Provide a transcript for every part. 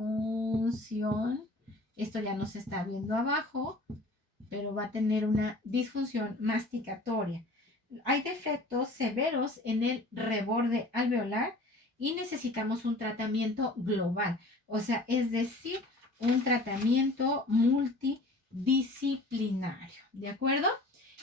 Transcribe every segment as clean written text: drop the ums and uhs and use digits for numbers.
disfunción. Esto ya no se está viendo abajo, pero va a tener una disfunción masticatoria. Hay defectos severos en el reborde alveolar y necesitamos un tratamiento global, o sea, es decir, un tratamiento multidisciplinario, ¿de acuerdo?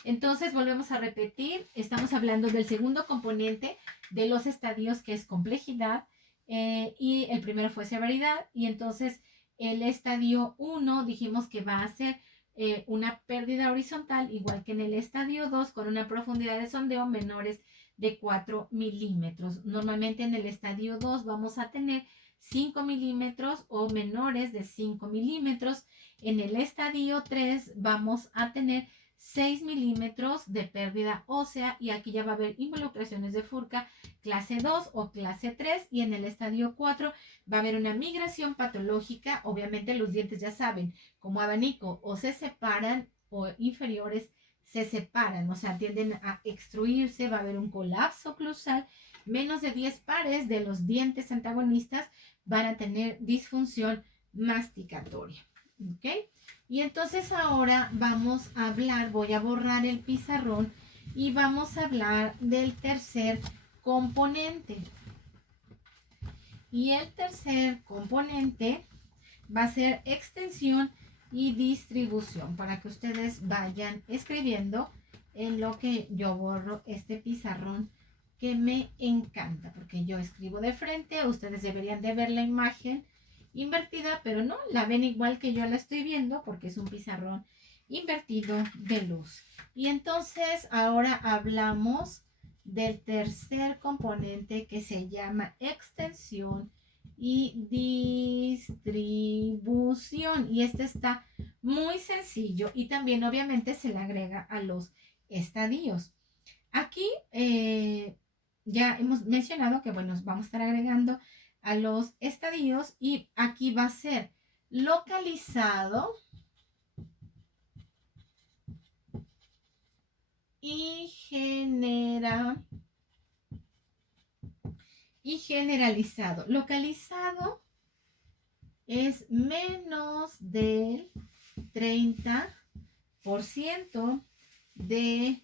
Entonces volvemos a repetir, estamos hablando del segundo componente de los estadios, que es complejidad, y el primero fue severidad, y entonces el estadio 1 dijimos que va a ser una pérdida horizontal, igual que en el estadio 2, con una profundidad de sondeo menores de 4 milímetros. Normalmente en el estadio 2 vamos a tener 5 milímetros o menores de 5 milímetros. En el estadio 3 vamos a tener 6 milímetros de pérdida ósea, y aquí ya va a haber involucraciones de Furca clase 2 o clase 3, y en el estadio 4 va a haber una migración patológica. Obviamente los dientes, ya saben, como abanico, o se separan o inferiores se separan, o sea, tienden a extruirse, va a haber un colapso oclusal, menos de 10 pares de los dientes antagonistas van a tener disfunción masticatoria, ¿ok? Y entonces ahora vamos a hablar, voy a borrar el pizarrón y vamos a hablar del tercer componente. Y el tercer componente va a ser extensión y distribución, para que ustedes vayan escribiendo en lo que yo borro este pizarrón que me encanta, porque yo escribo de frente. Ustedes deberían de ver la imagen invertida, pero no, la ven igual que yo la estoy viendo, porque es un pizarrón invertido de luz. Y entonces ahora hablamos del tercer componente, que se llama extensión y distribución, y este está muy sencillo, y también obviamente se le agrega a los estadios. Aquí ya hemos mencionado que, bueno, vamos a estar agregando a los estadios, y aquí va a ser localizado y generalizado. Localizado es menos del 30% de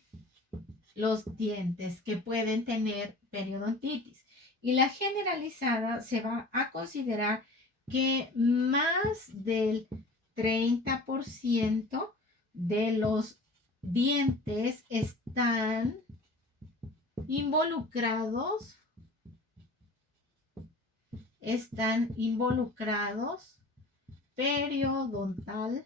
los dientes que pueden tener periodontitis. Y la generalizada se va a considerar que más del 30% de los dientes están involucrados periodontalmente,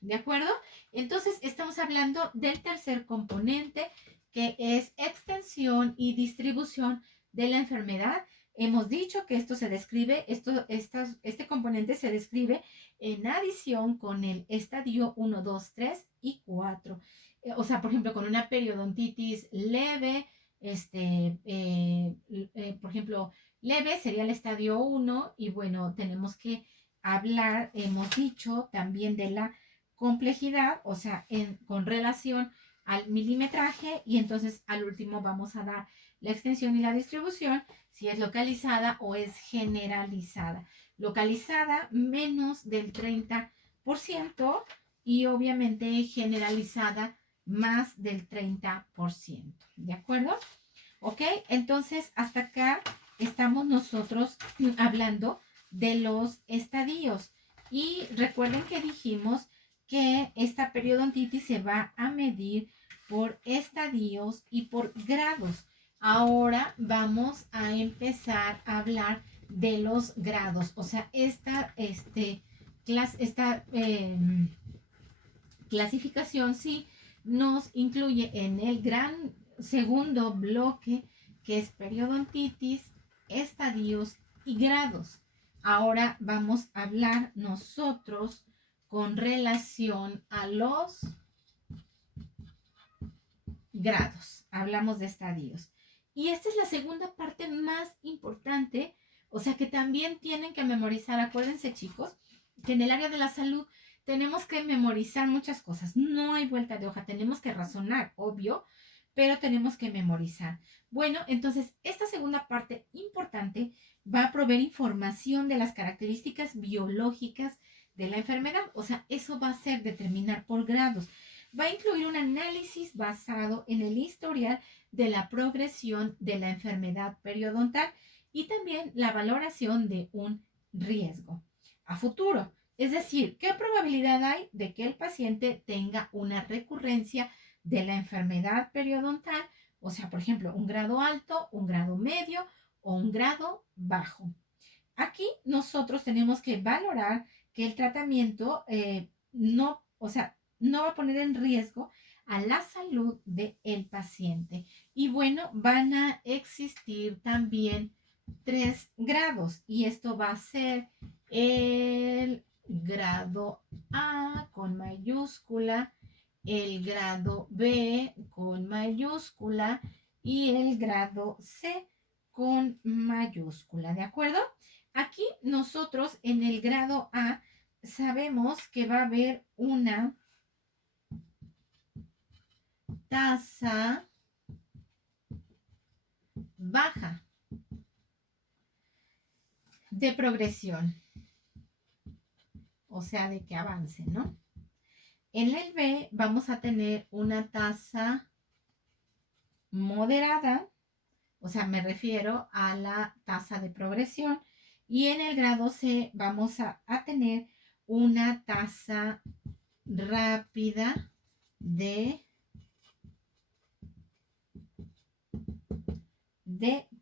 ¿de acuerdo? Entonces estamos hablando del tercer componente, que es extensión y distribución de la enfermedad. Hemos dicho que esto se describe, este componente se describe en adición con el estadio 1, 2, 3 y 4. O sea, por ejemplo, con una periodontitis leve, por ejemplo, leve sería el estadio 1, y bueno, tenemos que hablar, hemos dicho, también de la complejidad, o sea, con relación al milimetraje, y entonces al último vamos a dar la extensión y la distribución, si es localizada o es generalizada. Localizada menos del 30%, y obviamente generalizada más del 30%, ¿de acuerdo? Ok, entonces hasta acá estamos nosotros hablando de los estadios. Y recuerden que dijimos que esta periodontitis se va a medir por estadios y por grados. Ahora vamos a empezar a hablar de los grados. O sea, esta clasificación sí nos incluye en el gran segundo bloque, que es periodontitis, estadios y grados. Ahora vamos a hablar nosotros con relación a los grados. Hablamos de estadios. Y esta es la segunda parte más importante, o sea que también tienen que memorizar. Acuérdense, chicos, que en el área de la salud tenemos que memorizar muchas cosas. No hay vuelta de hoja, tenemos que razonar, obvio, pero tenemos que memorizar. Bueno, entonces esta segunda parte importante va a proveer información de las características biológicas de la enfermedad. O sea, eso va a ser determinar por grados. Va a incluir un análisis basado en el historial de la progresión de la enfermedad periodontal y también la valoración de un riesgo a futuro. Es decir, ¿qué probabilidad hay de que el paciente tenga una recurrencia de la enfermedad periodontal? O sea, por ejemplo, un grado alto, un grado medio o un grado bajo. Aquí nosotros tenemos que valorar que el tratamiento no, o sea, no va a poner en riesgo a la salud del paciente. Y bueno, van a existir también 3 grados y esto va a ser el grado A con mayúscula, el grado B con mayúscula y el grado C con mayúscula, ¿de acuerdo? Aquí nosotros en el grado A sabemos que va a haber una tasa baja de progresión, o sea, de que avance, ¿no? En el B vamos a tener una tasa moderada, o sea, me refiero a la tasa de progresión, y en el grado C vamos a tener una tasa rápida de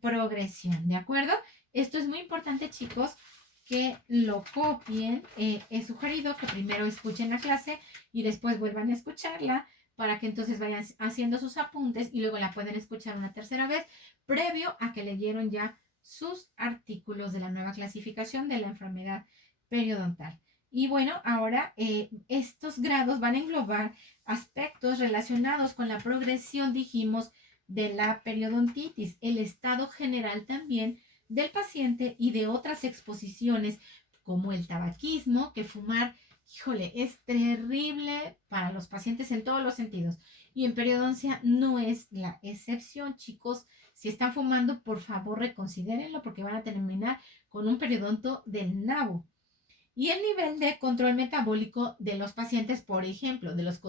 progresión, ¿de acuerdo? Esto es muy importante, chicos, que lo copien. He sugerido que primero escuchen la clase y después vuelvan a escucharla para que entonces vayan haciendo sus apuntes y luego la pueden escuchar una tercera vez, previo a que leyeron ya sus artículos de la nueva clasificación de la enfermedad periodontal. Y bueno, ahora estos grados van a englobar aspectos relacionados con la progresión, dijimos, de la periodontitis, el estado general también del paciente y de otras exposiciones como el tabaquismo, que fumar, híjole, es terrible para los pacientes en todos los sentidos. Y en periodoncia no es la excepción, chicos. Si están fumando, por favor reconsidérenlo porque van a terminar con un periodonto del nabo. Y el nivel de control metabólico de los pacientes, por ejemplo, de los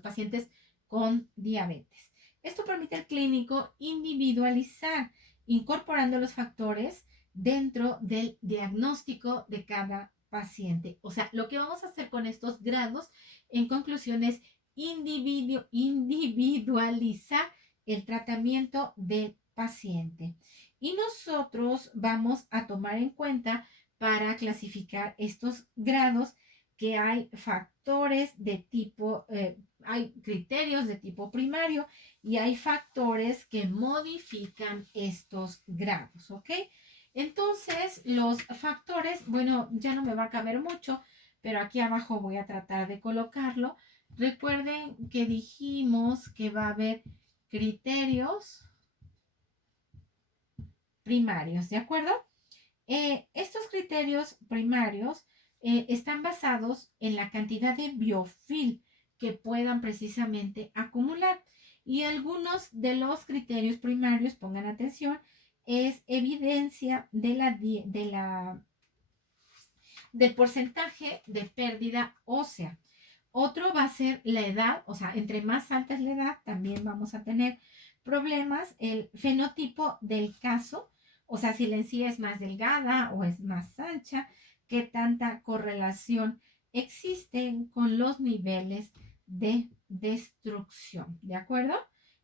pacientes con diabetes. Esto permite al clínico individualizar, incorporando los factores dentro del diagnóstico de cada paciente. O sea, lo que vamos a hacer con estos grados, en conclusión, es individualizar el tratamiento del paciente. Y nosotros vamos a tomar en cuenta para clasificar estos grados que hay factores de tipo, hay criterios de tipo primario y hay factores que modifican estos grados, ¿ok? Entonces, los factores, bueno, ya no me va a caber mucho, pero aquí abajo voy a tratar de colocarlo. Recuerden que dijimos que va a haber criterios primarios, ¿de acuerdo? Estos criterios primarios están basados en la cantidad de biofilm que puedan precisamente acumular. Y algunos de los criterios primarios, pongan atención, es evidencia del porcentaje de pérdida ósea. Otro va a ser la edad, o sea, entre más alta es la edad, también vamos a tener problemas. El fenotipo del caso, o sea, si la encía es más delgada o es más ancha, qué tanta correlación existe con los niveles de destrucción, ¿de acuerdo?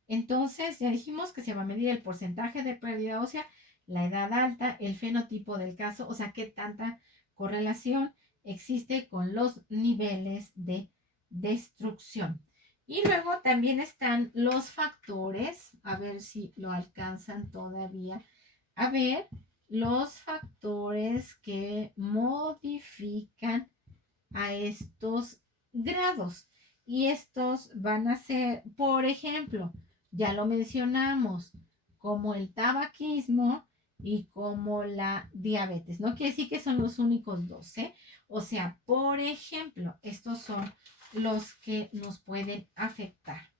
Entonces, ya dijimos que se va a medir el porcentaje de pérdida ósea, la edad alta, el fenotipo del caso, o sea, qué tanta correlación existe con los niveles de destrucción. Y luego también están los factores, a ver si lo alcanzan todavía a ver, los factores que modifican a estos grados. Y estos van a ser, por ejemplo, ya lo mencionamos, como el tabaquismo y como la diabetes. No quiere decir que son los únicos dos, ¿eh? O sea, por ejemplo, estos son los que nos pueden afectar.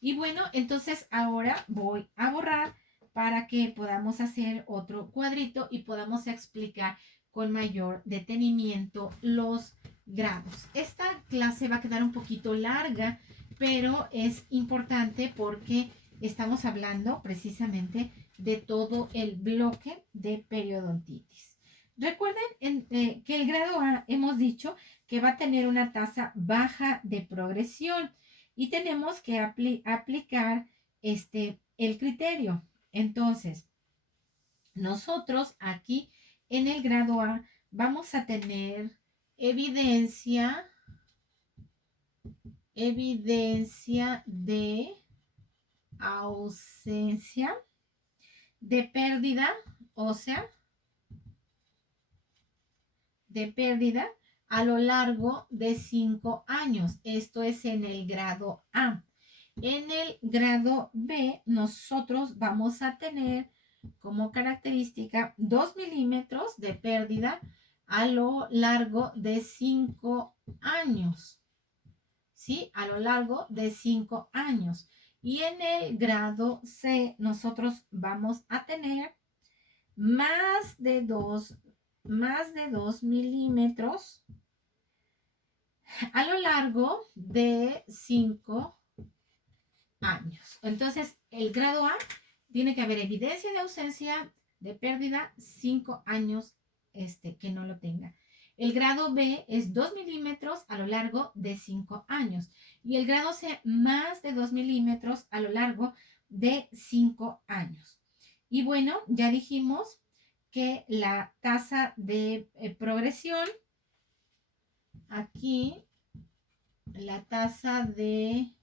Y bueno, entonces ahora voy a borrar para que podamos hacer otro cuadrito y podamos explicar con mayor detenimiento los grados. Esta clase va a quedar un poquito larga, pero es importante porque estamos hablando precisamente de todo el bloque de periodontitis. Recuerden que el grado A hemos dicho que va a tener una tasa baja de progresión y tenemos que aplicar el criterio. Entonces, nosotros aquí en el grado A vamos a tener evidencia de ausencia de pérdida ósea, a lo largo de 5 años. Esto es en el grado A. En el grado B, nosotros vamos a tener como característica 2 milímetros de pérdida a lo largo de 5 años. ¿Sí? A lo largo de 5 años. Y en el grado C, nosotros vamos a tener más de 2 milímetros a lo largo de 5 años. Entonces, el grado A tiene que haber evidencia de ausencia de pérdida 5 años que no lo tenga. El grado B es 2 milímetros a lo largo de 5 años. Y el grado C, más de 2 milímetros a lo largo de 5 años. Y bueno, ya dijimos que la tasa de progresión, aquí, la tasa de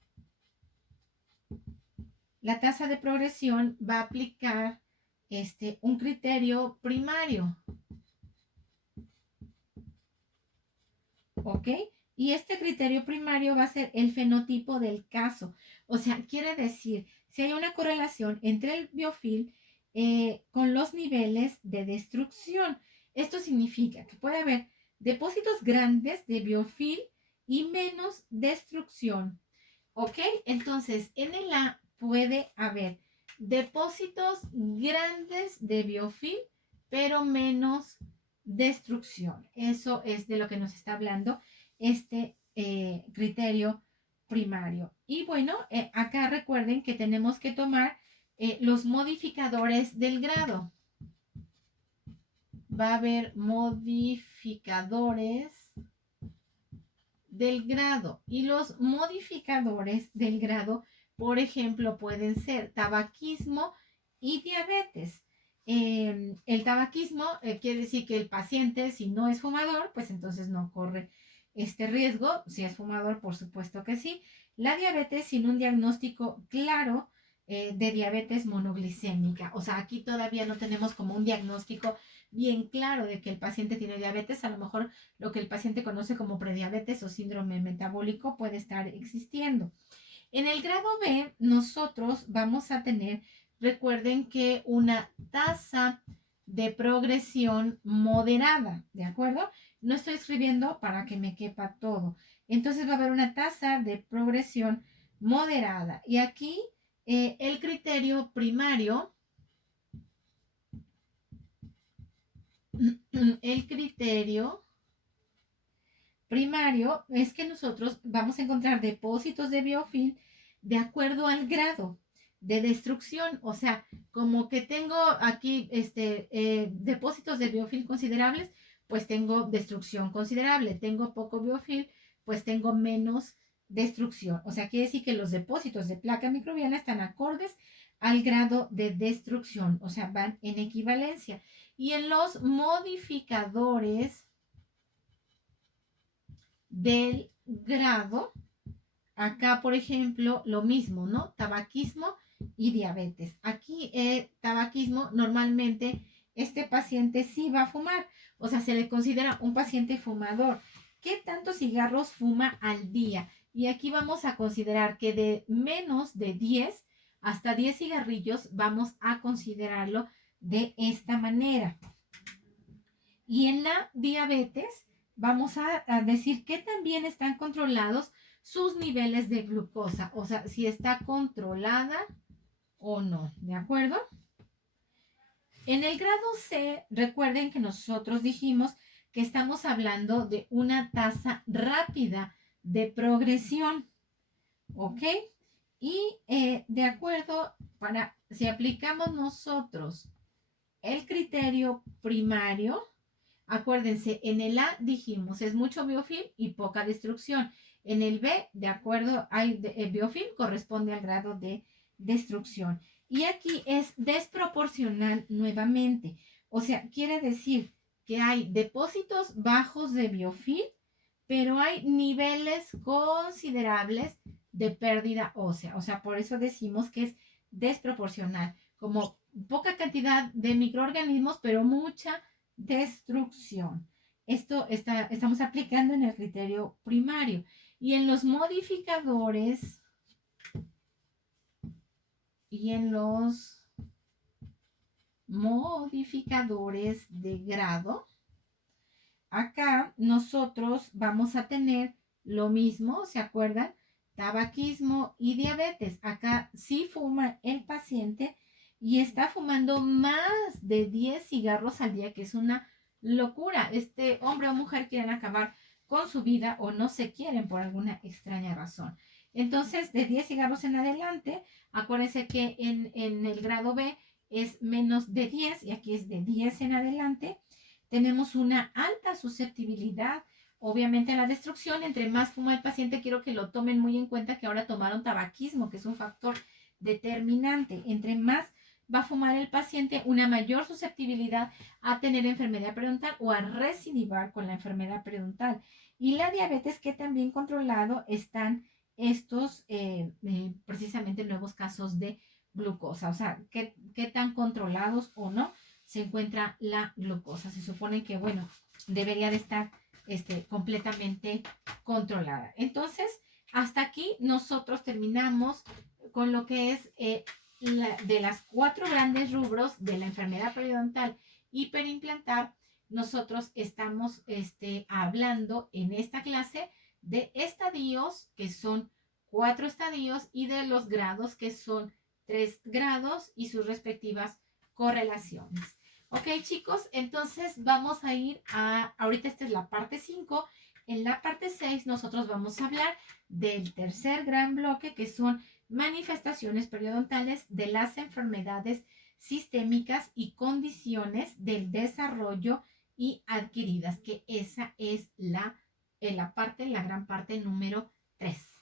progresión va a aplicar un criterio primario. ¿Ok? Y este criterio primario va a ser el fenotipo del caso. O sea, quiere decir, si hay una correlación entre el biofilm con los niveles de destrucción. Esto significa que puede haber depósitos grandes de biofilm y menos destrucción. ¿Ok? Entonces, en el A puede haber depósitos grandes de biofilm, pero menos destrucción. Eso es de lo que nos está hablando este criterio primario. Y bueno, acá recuerden que tenemos que tomar los modificadores del grado. Va a haber modificadores del grado. Y los modificadores del grado, por ejemplo, pueden ser tabaquismo y diabetes. El tabaquismo quiere decir que el paciente, si no es fumador, pues entonces no corre este riesgo. Si es fumador, por supuesto que sí. La diabetes sin un diagnóstico claro de diabetes monoglicémica. O sea, aquí todavía no tenemos como un diagnóstico bien claro de que el paciente tiene diabetes. A lo mejor lo que el paciente conoce como prediabetes o síndrome metabólico puede estar existiendo. En el grado B, nosotros vamos a tener, recuerden que una tasa de progresión moderada, ¿de acuerdo? No estoy escribiendo para que me quepa todo. Entonces va a haber una tasa de progresión moderada. Y aquí el criterio primario, es que nosotros vamos a encontrar depósitos de biofilm de acuerdo al grado de destrucción. O sea, como que tengo aquí depósitos de biofilm considerables, pues tengo destrucción considerable. Tengo poco biofilm, pues tengo menos destrucción. O sea, quiere decir que los depósitos de placa microbiana están acordes al grado de destrucción, o sea, van en equivalencia. Y en los modificadores del grado, acá, por ejemplo, lo mismo, ¿no? Tabaquismo y diabetes. Aquí, tabaquismo, normalmente este paciente sí va a fumar, o sea, se le considera un paciente fumador. ¿Qué tantos cigarros fuma al día? Y aquí vamos a considerar que de menos de 10 hasta 10 cigarrillos vamos a considerarlo de esta manera. Y en la diabetes vamos a decir que también están controlados sus niveles de glucosa, o sea, si está controlada o no, ¿de acuerdo? En el grado C, recuerden que nosotros dijimos que estamos hablando de una tasa rápida de progresión, ¿ok? Y de acuerdo, si aplicamos nosotros el criterio primario, acuérdense, en el A dijimos es mucho biofilm y poca destrucción. En el B, de acuerdo, el biofilm corresponde al grado de destrucción. Y aquí es desproporcional nuevamente. O sea, quiere decir que hay depósitos bajos de biofilm, pero hay niveles considerables de pérdida ósea. O sea, por eso decimos que es desproporcional. Como poca cantidad de microorganismos, pero mucha destrucción. Estamos aplicando en el criterio primario. Y en los modificadores de grado, acá nosotros vamos a tener lo mismo, ¿se acuerdan? Tabaquismo y diabetes. Acá sí fuma el paciente y está fumando más de 10 cigarros al día, que es una locura. Este hombre o mujer quieren acabar con su vida o no se quieren por alguna extraña razón. Entonces, de 10 cigarros en adelante, acuérdense que en el grado B es menos de 10 y aquí es de 10 en adelante. Tenemos una alta susceptibilidad, obviamente, a la destrucción. Entre más fuma el paciente, quiero que lo tomen muy en cuenta que ahora tomaron tabaquismo, que es un factor determinante. Entre más va a fumar el paciente, una mayor susceptibilidad a tener enfermedad periodontal o a recidivar con la enfermedad periodontal. Y la diabetes, que también controlado están estos precisamente nuevos casos de glucosa. O sea, qué tan controlados o no se encuentra la glucosa. Se supone que, bueno, debería de estar completamente controlada. Entonces, hasta aquí nosotros terminamos con lo que es de las 4 grandes rubros de la enfermedad periodontal hiperimplantar. Nosotros estamos hablando en esta clase de estadios, que son 4 estadios, y de los grados, que son 3 grados y sus respectivas correlaciones. Ok, chicos, entonces vamos a ir ahorita esta es la parte 5. En la parte 6 nosotros vamos a hablar del tercer gran bloque, que son manifestaciones periodontales de las enfermedades sistémicas y condiciones del desarrollo y adquiridas, que esa es la gran parte número 3.